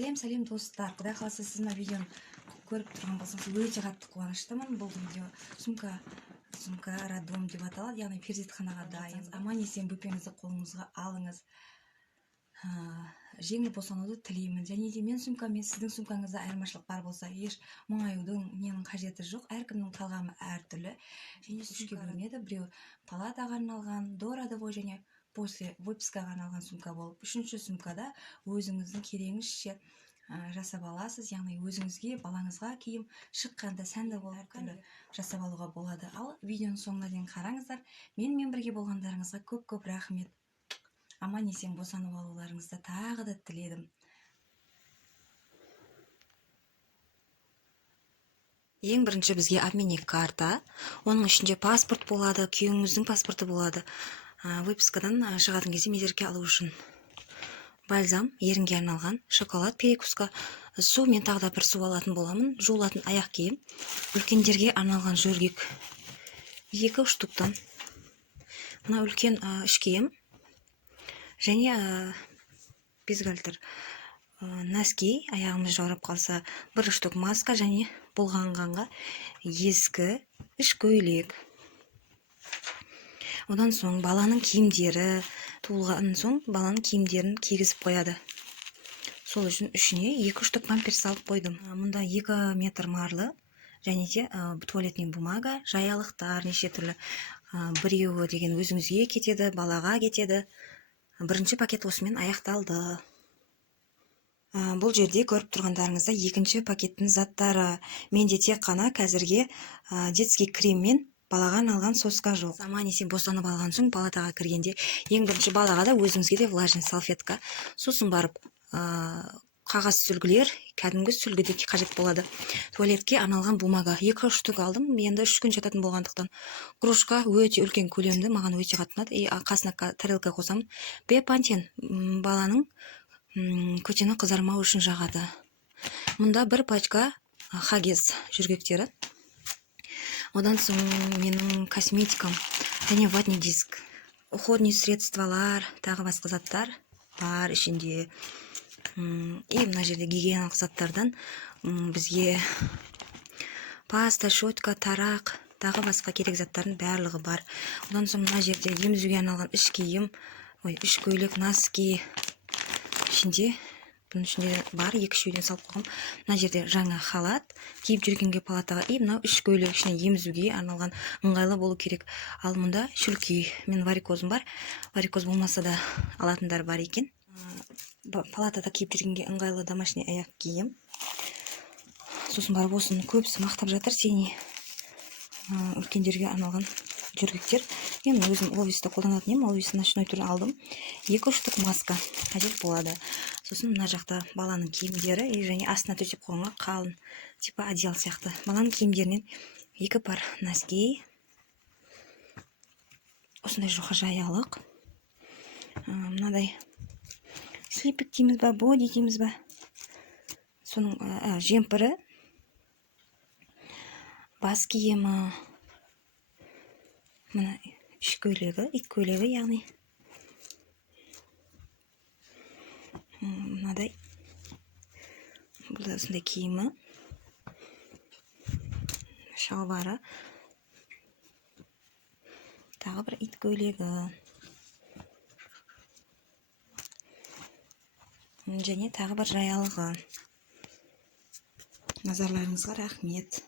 Сәлем достар, құдай қаласа сіз мына видеоны көріп тұрған болсаңыз өте қатты қуаныштымын. Бұл видео сумка роддом деп аталады, яғни перзентханаға дайын. Аман-есен бөпеңізді қолыңызға алыңыз. Жеңіл босануды тілеймін. Және де мен сумкамен сіздің сумкаңызда айырмашылық бар болса, еш мұңаюдың ненің қажеті жоқ. Әркімнің талғамы әртүрлі. Және үшке бөлінеді. Біреу палатаға арналған, до родовой және после выпискаға арналған сумка болып, үшінші сумкада өзіңіздің кереңізше жасап аласыз. Яғни өзіңізге, балаңызға киім шыққанда сәнді болып әртүрлі жасап алуға болады. Ал видеоның соңына дейін қараңыздар. Менімен бірге болғандарыңызға көп рахмет. Аман-есен босанып алуларыңызды тағы да тіледім. Ең бірінші бізге обменник карта, оның ішінде паспорт болады, күйеуіңіздің паспорты болады. Выпискадан шығатын кезде мезерке алу үшін бальзам, ерінге арналған, шоколад, перекуска, су, мен тағы да бір су алатын боламын, жуылатын аяқ киім, үлкендерге арналған жөргек 2 штуктан, мына үлкен іш киім және бюстгальтер, носки, аяғымыз жаурап қалса 1 штук маска және бұлғанғанға ескі іш көйлек. Одан соң баланың киімдері, туылған соң баланың киімдерін кигізіп қояды. Сол үшін үшіне 2 штук памперс алып қойдым. Мұнда 2 метр марлы және де туалетный бумага, жаялықтар неше түрлі. Біреуі деген өзіңізге кетеді, балаға кетеді. Бірінші пакет осымен аяқталды. Бұл жерде көріп тұрғандарыңызда екінші пакеттің заттары. Менде тек қана қазірге детский крем мен балаға арналған соска жоқ. Аман-есен босанып алған соң палатаға кіргенде ең бірінші балаға да өзіңізге де влажный салфетка, сосын барып қағаз сүлгілер, кәдімгі сүлгі де қажет болады. Туалетке арналған бумага 2 штук алдым. Енді 3 күн жататын болғандықтан кружка өте үлкен көлемді, маған өте қатты ұнады. Қасына тарелка қосамын. Бепантен баланың көтені қызармау үшін жағады. Мұнда 1 пачка хаггис жүргектері. Одан соң менің косметикам және ватный диск, уходный средстволар, тағы басқа заттар бар ішінде. Мына жерде гигиеналық заттардан бізге паста, щетка, тарақ, тағы басқа керек заттардың барлығы бар. Одан соң мына жерде емізуге арналған іш киім, іш көйлек, носки ішінде. Бұның ішінде бар, 2 үшеуден салып қойғым. Мына жерде жаңа халат, киіп жүргенге палатаға, мынау іш көйлек ішіне емізуге арналған, ыңғайлы болу керек. Ал мұнда шүлки, мен варикозым бар. Варикоз болмаса да алатындар бар екен. Палатада киіп жүргенге ыңғайлы домашний аяқ киім. Сосын барып осыны көбісі мақтап жатыр, сені үлкендерге арналған жүргектер. Мен өзім Овисті қолданатын ем, Овис ночной түрін алдым. 2 штук маска қажет болады. Сосын мына жақта баланың киімдері және астына төсеп қойғанға қалын типа одеял сияқты. Баланың киімдерінен 2 пар носки. Осындай жұқа жаялық. Мынадай слипик дейміз ба, боди дейміз ба. Соның жемпірі, бас киімі, мына іш көйлегі, ит көйлегі, яғни мынадай, бұл да осындай киімі, шалбары, тағы бір ит көйлегі және тағы бір жаялығы. Назарларыңызға рахмет.